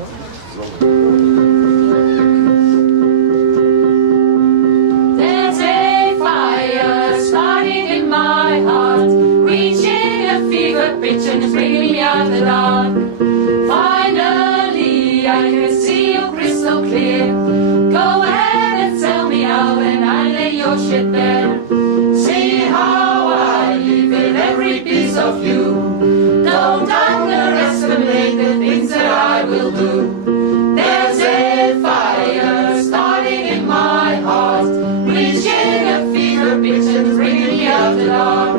There's a fire starting in my heart, reaching a fever pitch and it's bringing me out the dark. Finally, I can see you crystal clear. Go ahead and tell me how, and I lay your shit bare. See how I live in every piece of you. Don't underestimate the things that I will do. There's a fire starting in my heart, reaching a fever pitch and bringing me out the dark.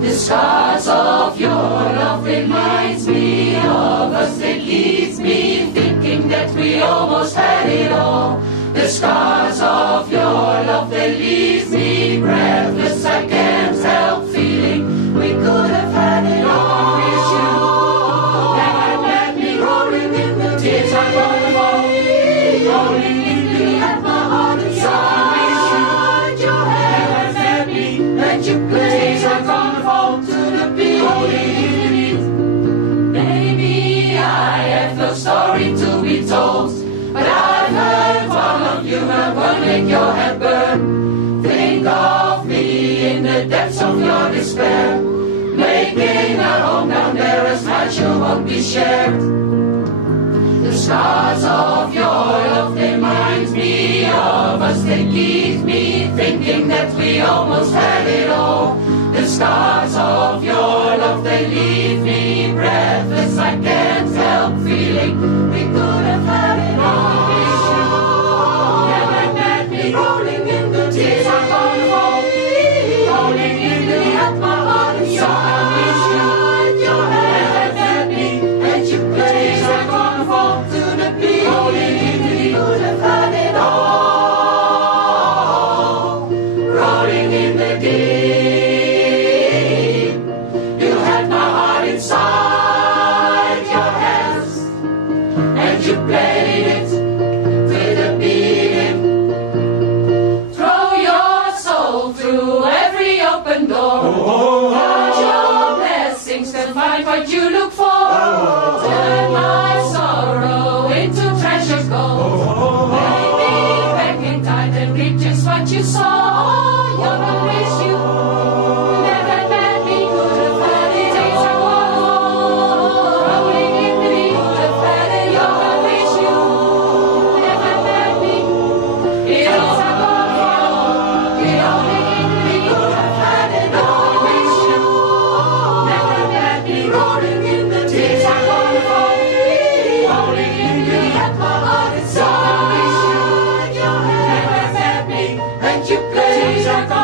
The scars of your love reminds me of us. It leaves me thinking that we almost had it all. The scars of your love, they leave me breathless. I can't help feeling we could have had it all. It's you that let me rolling in the tears I'm gonna fall, rolling in the at my heart inside. It's you, your hand let me let you play. Tears I'm gonna fall to the beat, rolling in the beat. Maybe I have no story to be told, but I've heard one of you, I'm gonna make your head burn. Think of me in the depths of your despair, making a home down there, as much you won't be shared. The scars of your love, they remind me of us. They leave me thinking that we almost had it all. The scars of your love, they leave me breathless. I can't help feeling we could have had it all. It's you that let me rolling in the tears I'm gonna fall, rolling in the at my heart inside. It's you, your hand let me let you play. Tears I'm gonna fall to the beat, rolling in the deep. Could have had it all, rolling in the deep. You had my heart inside your hands, and you played it with a beating. Throw your soul through every open door. Count your blessings to find what you look for. Turn my sorrow into treasures gold. Bring me back in time and reap just what you saw. You're always you. Never let me could have had it. Days are gonna fall, rolling in the deep. Could have had it. You're always you. Never let me. Days are gonna fall, rolling in the deep. Could have had it. Always you. Never let me. Rolling in the deep. Days are gonna fall, rolling in the deep. At my heart inside. Always you. Your hand never let me. Let you play. Days are gonna